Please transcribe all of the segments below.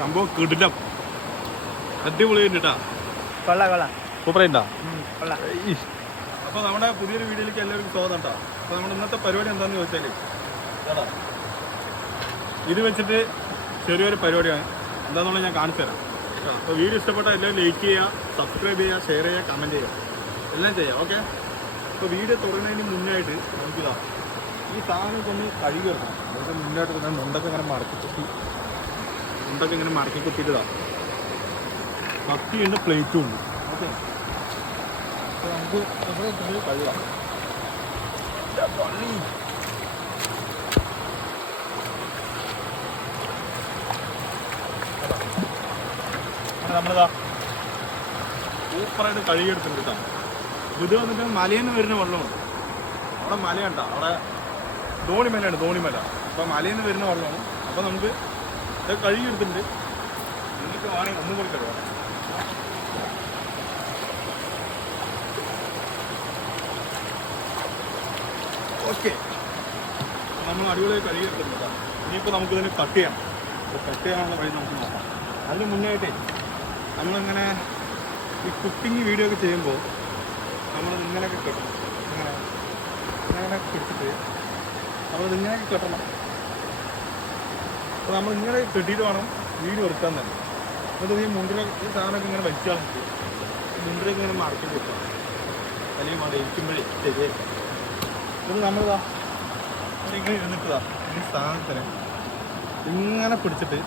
സംഭവം കിടിലം. അടിപൊളി കേട്ടാ കൊള്ളാം കൊള്ളാം. സൂപ്പർ ഉണ്ടാ ഉം, കൊള്ളാം. അപ്പൊ നമ്മുടെ പുതിയൊരു വീഡിയോയിലേക്ക് എല്ലാവർക്കും സ്വാഗതം കേട്ടോ അപ്പൊ നമ്മുടെ ഇന്നത്തെ പരിപാടി എന്താണെന്ന് ചോദിച്ചാൽ ഇതാടാ. ഇത് വെച്ചിട്ട് ചെറിയൊരു പരിപാടിയാണ്. എന്താന്നുള്ളത് ഞാൻ കാണിച്ചു തരാം. കേട്ടോ. അപ്പൊ വീഡിയോ ഇഷ്ടപ്പെട്ട എല്ലാവരും ലൈക്ക് ചെയ്യുക സബ്സ്ക്രൈബ് ചെയ്യുക ഷെയർ ചെയ്യുക കമന്റ് ചെയ്യുക. എല്ലാം ചെയ്യാം ഓക്കെ അപ്പൊ വീഡിയോ തുടങ്ങുന്നതിന് മുന്നായിട്ട് നമുക്കിതാ ഈ സാധനം ഒന്ന് കഴുകി വരണം അതൊക്കെ മുന്നോട്ട് തന്നെ മുണ്ടൊക്കെ ഇങ്ങനെ മടക്കി മുണ്ടൊക്കെ ഇങ്ങനെ മടക്കി കുത്തിയിട്ടതാണ് കത്തിയുണ്ട് പ്ലേറ്റും ഉണ്ട്. ഓക്കെ. നമുക്ക് നമ്മളിതാ സൂപ്പറായിട്ട് കഴുകിയെടുത്തിട്ടുണ്ട് ഇത് വന്നിട്ട് മലയിൽ നിന്ന് വരുന്ന വെള്ളമാണ്. അവിടെ മലയുണ്ടോ. അവിടെ ധോണിമലയാണ് ധോണിമല. അപ്പോൾ മലയിൽ നിന്ന് വരുന്ന വെള്ളമാണ്. അപ്പോൾ നമുക്ക് ഇത് കഴുകിയെടുത്തിട്ടുണ്ട്. നിങ്ങൾക്ക് വേണമെങ്കിൽ ഒന്നും കൂടി കഴുകാം. ഓക്കെ. നമ്മൾ അടിപൊളിയായി കഴുകിയെടുത്തിട്ടുണ്ട് ഇനിയിപ്പോൾ നമുക്കിതിന് കട്ട് ചെയ്യാം. കട്ട് ചെയ്യാനുള്ള വഴി നമുക്ക് നോക്കാം. അതിന് മുന്നായിട്ടേ നമ്മളിങ്ങനെ ഈ കുക്കിംഗ് വീഡിയോ ഒക്കെ ചെയ്യുമ്പോൾ നമ്മൾ ഇങ്ങനെയൊക്കെ കെട്ടണം. ഇങ്ങനെ ഇങ്ങനെ പിടിച്ചിട്ട് നമ്മൾ ഇങ്ങനെയൊക്കെ കെട്ടണം. അപ്പോൾ നമ്മൾ ഇങ്ങനെ കെട്ടിയിട്ട് വേണം വീട് എടുക്കാൻ തന്നെ. എന്നിട്ട് ഈ മുണ്ടിനെ ഈ സാധനമൊക്കെ ഇങ്ങനെ ഈ മുണ്ടിലൊക്കെ ഇങ്ങനെ മറക്കി വെക്കാം അല്ലെങ്കിൽ മതി ഇരിക്കുമ്പോഴേ ശരിയായിരിക്കും ഇത് നമ്മളിതാ ഇങ്ങനെ ഇരുന്നിട്ടതാ ഈ സാധനത്തിന് ഇങ്ങനെ പിടിച്ചിട്ട്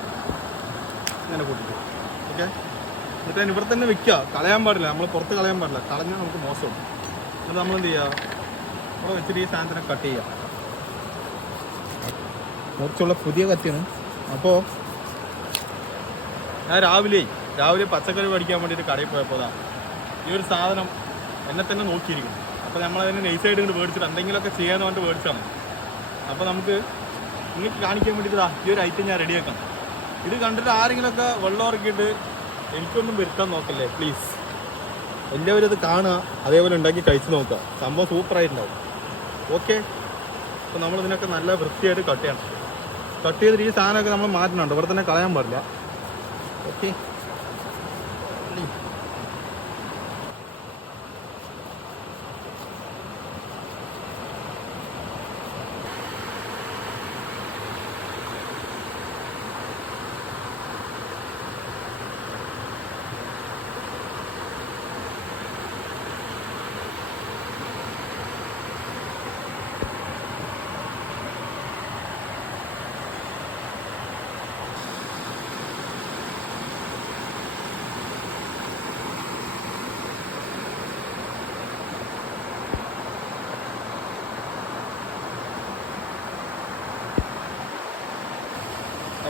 ഇങ്ങനെ പൊട്ടിക്കും ഓക്കെ? എന്നിട്ട് അതിന് ഇവിടെ തന്നെ വെക്കുക. കളയാൻ പാടില്ല. നമ്മൾ പുറത്ത് കളയാൻ പാടില്ല. കളഞ്ഞാൽ നമുക്ക് മോശമാണ് എന്നിട്ട് നമ്മൾ എന്ത് ചെയ്യുക? അവിടെ വെച്ചിട്ട് ഈ സാധനത്തിനെ കട്ട് ചെയ്യുക. കുറച്ചുള്ള പുതിയ കത്തിയാണ് അപ്പോൾ ഞാൻ രാവിലെ രാവിലെ പച്ചക്കറി മേടിക്കാൻ വേണ്ടിയിട്ട് കടയിൽ പോയപ്പോഴാണ് ഈ ഒരു സാധനം എന്നെ തന്നെ നോക്കിയിരിക്കും അപ്പോൾ നമ്മൾ അതിനെ നൈസായിട്ട് ഇങ്ങോട്ട് മേടിച്ചിട്ട് എന്തെങ്കിലുമൊക്കെ ചെയ്യാന്ന് പറഞ്ഞിട്ട് മേടിച്ചാണ് അപ്പോൾ നമുക്ക് നിങ്ങൾക്ക് കാണിക്കാൻ വേണ്ടിയിട്ട് ഈ ഒരു ഐറ്റം ഞാൻ റെഡിയാക്കാം ഇത് കണ്ടിട്ട് ആരെങ്കിലുമൊക്കെ വെള്ളം ഇറക്കിയിട്ട് എനിക്കൊന്നും വരുത്താൻ നോക്കല്ലേ പ്ലീസ് എല്ലാവരും ഇത് കാണുക അതേപോലെ ഉണ്ടാക്കി കഴിച്ചു നോക്കുക. സംഭവം സൂപ്പറായിട്ടുണ്ടാവും ഓക്കെ അപ്പോൾ നമ്മളിതിനൊക്കെ നല്ല വൃത്തിയായിട്ട് കട്ട് ചെയ്യണം. കട്ട് ചെയ്തിട്ട് ഈ സാധനമൊക്കെ നമ്മൾ മാറ്റണുണ്ട്. ഇവിടെ തന്നെ കളയാൻ പാടില്ല. ഓക്കെ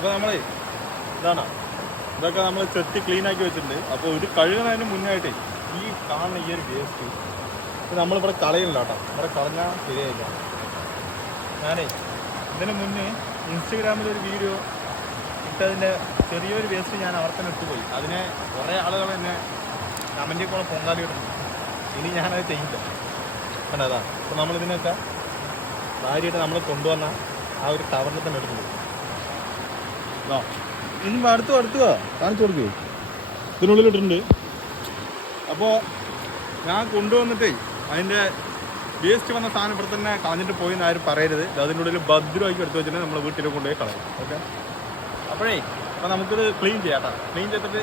അപ്പോൾ നമ്മളെ ഇതാണ്. ഇതൊക്കെ നമ്മൾ ചെത്തി ക്ലീൻ ആക്കി വെച്ചിട്ടുണ്ട്. അപ്പോൾ ഇത് കഴുകുന്നതിന് മുന്നായിട്ട് ഈ കാണുന്ന ഈ ഒരു വേസ്റ്റ് നമ്മളിവിടെ കളയില്ല കേട്ടോ. ഇവിടെ കളഞ്ഞാൽ ശരിയായില്ല. ഞാനേ ഇതിന് മുന്നേ ഇൻസ്റ്റഗ്രാമിൽ ഒരു വീഡിയോ ഇട്ടതിന്റെ ചെറിയൊരു വേസ്റ്റ് ഞാൻ അവിടെ തന്നെ ഇട്ടുപോയി. അതിനെ കുറേ ആളുകൾ എന്നെ കമന്റിൽ കൂടെ പൊങ്കാലി ഇടുന്നു. ഇനി ഞാനത് ചെയ്യില്ല. അതാ? അപ്പോൾ നമ്മളിതിനൊക്കെ ഭാര്യയായിട്ട് നമ്മൾ കൊണ്ടുവന്ന ആ ഒരു ടവറിൽ തന്നെ ആ ഇനി അടുത്ത് കാണിച്ചു കൊടുക്കൂ. ഇതിനുള്ളിൽ ഇട്ടിട്ടുണ്ട്. അപ്പോൾ ഞാൻ കൊണ്ടുവന്നിട്ടേ അതിന്റെ വേസ്റ്റ് വന്ന സാധനം ഇവിടെ തന്നെ കളഞ്ഞിട്ട് പോയി എന്ന് ആരും പറയരുത്. അതിന്റെ ഉള്ളിൽ ഭദ്രമാക്കി എടുത്തു വെച്ചിട്ട് നമ്മൾ വീട്ടിൽ കൊണ്ടുപോയി കളയും. ഓക്കെ? അപ്പോഴേ അപ്പോൾ നമുക്കിത് ക്ലീൻ ചെയ്യാം കേട്ടോ. ക്ലീൻ ചെയ്തിട്ട്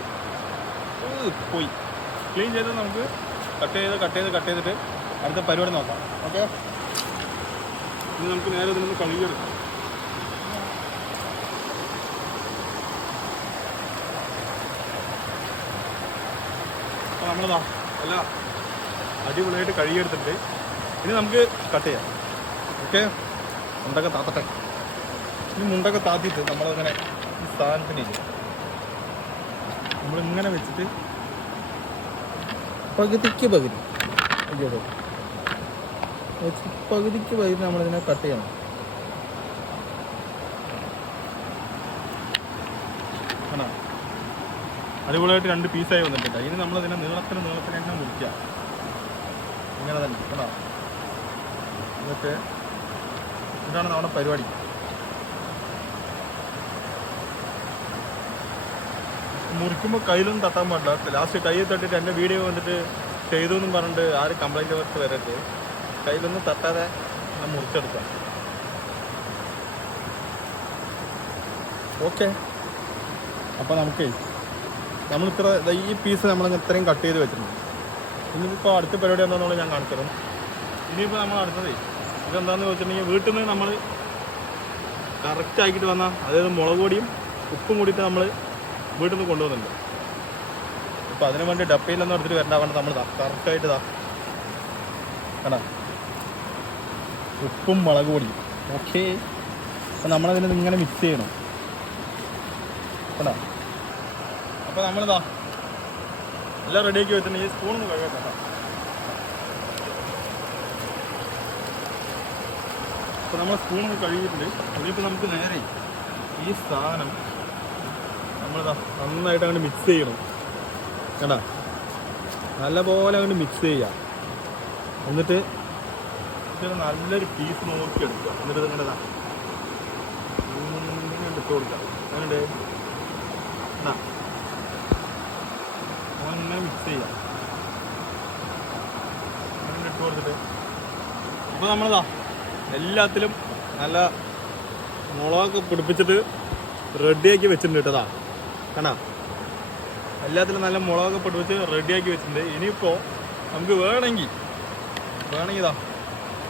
പോയി. ക്ലീൻ ചെയ്ത് നമുക്ക് കട്ട് ചെയ്ത് കട്ട് ചെയ്ത് കട്ട് ചെയ്തിട്ട് അടുത്ത പരിപാടി നോക്കാം. ഓക്കെ? ഇനി നമുക്ക് നേരെ ഇതിനൊന്ന് കഴുകിയെടുക്കാം നമ്മളിതാ അല്ല അടിപൊളിയായിട്ട് കഴുകിയെടുത്തിട്ട് ഇനി നമുക്ക് കട്ട് ചെയ്യാം. ഓക്കെ മുണ്ടൊക്കെ താത്തട്ടെ. ഇനി മുണ്ടൊക്കെ താത്തിയിട്ട് നമ്മളങ്ങനെ ഈ സ്ഥാനത്തിന് നമ്മളിങ്ങനെ വെച്ചിട്ട് പകുതിക്ക് പകുതി. അയ്യോ പകുതിക്ക് പകുതി നമ്മളിതിനെ കട്ട് ചെയ്യണം. അടിപൊളിയായിട്ട് രണ്ട് പീസായി വന്നിട്ടുണ്ട്. ഇനി നമ്മൾ ഇതിനെ നീളത്തിന് നീളത്തിന് തന്നെ മുറിക്കുക. ഇങ്ങനെ തന്നെ കേട്ടോ? എന്നിട്ട് ഇതാണ് നമ്മുടെ പരിപാടി. മുറിക്കുമ്പോൾ കയ്യിലൊന്നും തട്ടാൻ പാടില്ല. ലാസ്റ്റ് കയ്യിൽ തട്ടിട്ട് എന്റെ വീഡിയോ വന്നിട്ട് ചെയ്തു എന്നും പറഞ്ഞിട്ട് ആരും കംപ്ലൈന്റ് വർക്ക് വരരുത്. കയ്യിലൊന്നും തട്ടാതെ മുറിച്ചെടുക്കാം ഓക്കെ അപ്പോൾ നമുക്കേ ദാ ഈ പീസ് നമ്മൾ ഇത്രയും കട്ട് ചെയ്ത് വെച്ചിട്ടുണ്ട്. ഇനിയിപ്പോൾ അടുത്ത പരിപാടി എന്താണെന്നുള്ളത് ഞാൻ കാണിച്ചു തരും. ഇനിയിപ്പോൾ നമ്മൾ അടുത്തത് ഇതെന്താണെന്ന് വെച്ചിട്ടുണ്ടെങ്കിൽ വീട്ടിൽ നിന്ന് നമ്മൾ കറക്റ്റ് ആക്കിയിട്ട് വന്ന അതായത് മുളക് പൊടിയും ഉപ്പും കൂടിയിട്ട് നമ്മൾ വീട്ടിൽ നിന്ന് കൊണ്ടുവന്നിട്ടുണ്ട്. അപ്പോൾ അതിന് വേണ്ടി ഡപ്പയിലൊന്നും എടുത്തിട്ട് വരണ്ട വേണ്ട നമ്മൾ കറക്റ്റായിട്ട് ഇതാ കണ്ടാ? ഉപ്പും മുളക് പൊടിയും. ഓക്കെ. അപ്പം നമ്മളതിനെ ഇങ്ങനെ മിക്സ് ചെയ്യണം. കണ്ടാ? അപ്പോൾ നമ്മളിതാ എല്ലാം റെഡിയാക്കി വെച്ചിട്ടുണ്ട്. ഈ സ്പൂണൊന്ന് കഴുകാം കേട്ടോ. നമ്മൾ സ്പൂണൊന്ന് കഴുകിയിട്ടുണ്ട്. ഇനിയിപ്പോൾ നമുക്ക് നേരെ ഈ സാധനം നമ്മളിതാ നന്നായിട്ട് അങ്ങോട്ട് മിക്സ് ചെയ്യണം. കേട്ടാ നല്ലപോലെ അങ്ങോട്ട് മിക്സ് ചെയ്യുക. എന്നിട്ട് നല്ലൊരു പീസ് നോക്കി എടുക്കുക. എന്നിട്ട് നിങ്ങളുടെ ഇങ്ങനെ ഇട്ട് കൊടുക്കുക. അങ്ങനെ അങ്ങനെ മിക്സ് ചെയ്യാം. അങ്ങനെ ഇട്ട് കൊടുത്തിട്ട്. അപ്പോൾ നമ്മളിതാ എല്ലാത്തിലും നല്ല മുളകൊക്കെ പിടിപ്പിച്ചിട്ട് റെഡിയാക്കി വെച്ചിട്ടുണ്ട് കേട്ടതാ കണാ എല്ലാത്തിലും നല്ല മുളകൊക്കെ പിടിപ്പിച്ച് റെഡിയാക്കി വെച്ചിട്ടുണ്ട്. ഇനിയിപ്പോൾ നമുക്ക് വേണമെങ്കിൽ വേണമെങ്കിൽ ഇതാ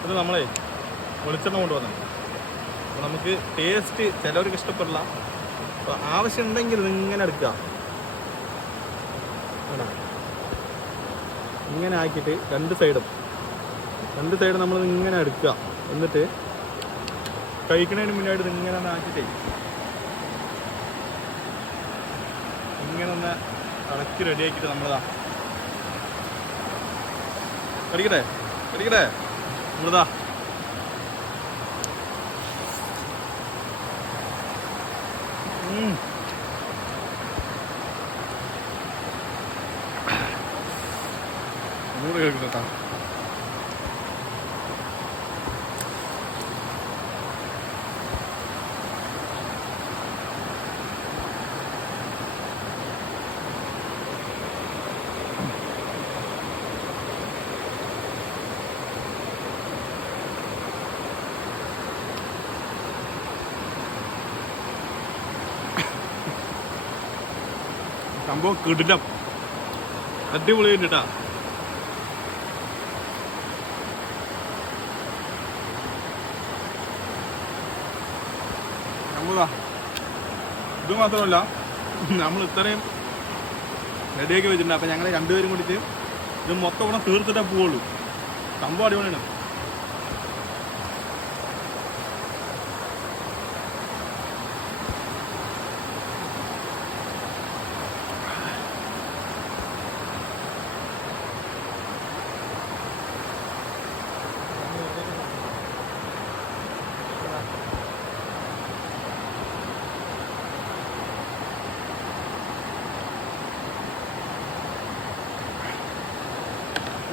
ഇത് നമ്മളെ വെളിച്ചെണ്ണ കൊണ്ടുവന്നത് അപ്പോൾ നമുക്ക് ടേസ്റ്റ് ചിലവർക്ക് ഇഷ്ടപ്പെടില്ല. അപ്പോൾ ആവശ്യമുണ്ടെങ്കിൽ ഇതിങ്ങനെ എടുക്കുക. ഇങ്ങനെ ആക്കിയിട്ട് രണ്ട് സൈഡും രണ്ട് സൈഡ് നമ്മൾ ഇങ്ങനെ എടുക്കുക. എന്നിട്ട് കഴിക്കുന്നതിന് മുന്നായിട്ട് ഇങ്ങനെ ഒന്ന് ആക്കിയിട്ടേ. ഇങ്ങനെ ഒന്ന് ഇളക്കി റെഡിയാക്കിയിട്ട് നമ്മളതാ കടിക്കട്ടെ? കടിക്കട്ടെ? നമ്മളിതാ ഉം. ഒന്നുകൂടെ കേൾക്കട്ടെ സംഭവം കിടിലം. അടിപൊളി കേട്ടാ നമ്മളാ. ഇത് മാത്രമല്ല നമ്മൾ ഇത്രയും റെഡിയാക്കി വെച്ചിട്ടുണ്ട്. അപ്പം ഞങ്ങൾ രണ്ടുപേരും കൂടിയിട്ട് ഇത് മൊത്തം കൂടെ തീർത്തിട്ടേ പോവുള്ളൂ. സംഭവം അടിപൊളിയാണ്.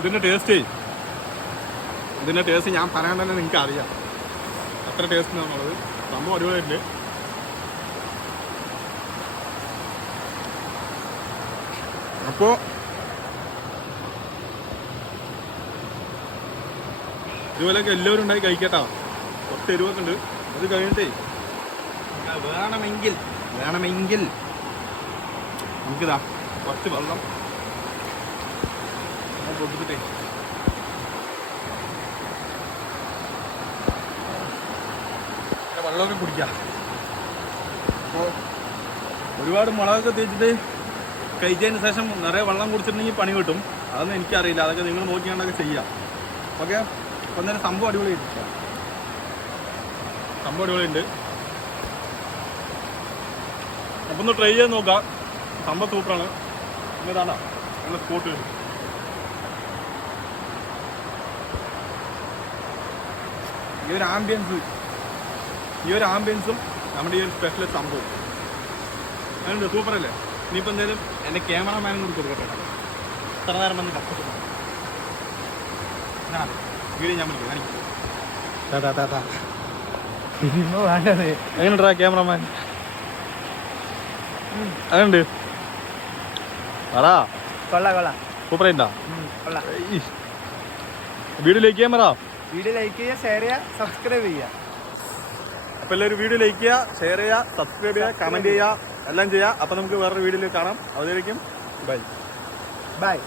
ഇതിന്റെ ടേസ്റ്റ് ഇതിന്റെ ടേസ്റ്റ് ഞാൻ പറയാൻ തന്നെ നിങ്ങൾക്ക് അറിയാം അത്ര ടേസ്റ്റ് എന്നുള്ളത് സംഭവം അടിപൊളിയായിട്ട് അപ്പോൾ ഇതുപോലെയൊക്കെ എല്ലാവരും ഉണ്ടായി കഴിക്കട്ടോ. കുറച്ച് എരിവൊക്കെ ഉണ്ട്. അത് കഴിഞ്ഞിട്ടേ വേണമെങ്കിൽ വേണമെങ്കിൽ നമുക്കിതാ കുറച്ച് വെള്ളം കൊടുത്തിട്ടേ വെള്ളമൊക്കെ കുടിക്കാം. ഒരുപാട് മുളകൊക്കെ തേച്ചിട്ട് കഴിച്ചതിന് ശേഷം നിറയെ വെള്ളം കുടിച്ചിട്ടുണ്ടെങ്കിൽ പണി കിട്ടും. അതൊന്നും എനിക്കറിയില്ല. അതൊക്കെ നിങ്ങൾ നോക്കിയാണ്ടൊക്കെ ചെയ്യാം. ഓക്കെ? അപ്പം എന്തായാലും സംഭവം അടിപൊളിയായിട്ട് സംഭവം അടിപൊളിയുണ്ട്. അപ്പം ഒന്ന് ട്രൈ ചെയ്ത് നോക്കാം. സംഭവം സൂപ്പറാണ് ഇന്നതാണോ നിങ്ങൾ സ്പോട്ട് വരും ഈ ഒരു ആംബിയൻസ് ഈ ഒരു ആംബിയൻസും നമ്മുടെ ഈ ഒരു സ്പെഷ്യൽ സംഭവം. അതുകൊണ്ട് സൂപ്പർ അല്ലേ? ഇനിയിപ്പോൾ എന്തായാലും എന്റെ ക്യാമറമാനും കൂടി കൊടുക്കട്ടെ ഇത്ര നേരം വന്ന് കഷ്ടപ്പെട്ടു. വീഡിയോ ഞാൻ വിളിക്കാം കാണിക്കാം. എങ്ങനെയുണ്ടാ ക്യാമറമാൻ അതുണ്ട് കൊള്ളാ കൊള്ളാ കൊള്ളാം. സൂപ്പർ ഉണ്ടാ ഉം, കൊള്ളാം. വീഡിയോ ലൈക്ക് ചെയ്യുക ഷെയർ ചെയ്യുക സബ്സ്ക്രൈബ് ചെയ്യുക. അപ്പൊ എല്ലാവരും വീഡിയോ ലൈക്ക് ചെയ്യുക ഷെയർ ചെയ്യുക സബ്സ്ക്രൈബ് ചെയ്യുക കമന്റ് ചെയ്യുക എല്ലാം ചെയ്യുക. അപ്പൊ നമുക്ക് വേറൊരു വീഡിയോയിൽ കാണാം. അതിലേക്കും ബൈ ബൈ